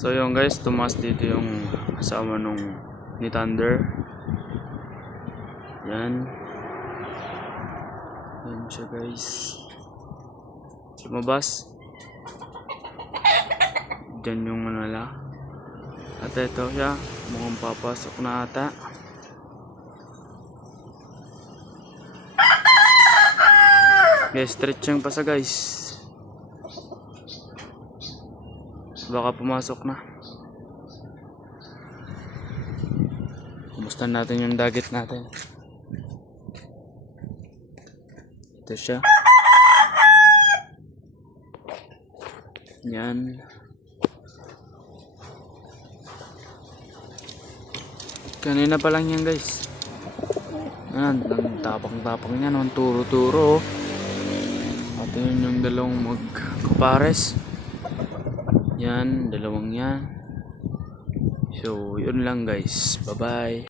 So yun guys, tumaas dito yung asawa nung ni Thunder. Yan. Yan siya guys. Lumabas. Diyan yung manala. At ito siya, mukhang papasok na ata. Guys, stretching pa sa guys. Baka pumasok na. Kumustahan natin yung dagat natin. Ito siya. Yan. Kanina pa lang yan guys. Yan, tapang-tapang yan. Ang turo-turo. At yun yung dalawang magkapares. Yan, dalawang yan. So, yun lang guys. Bye-bye.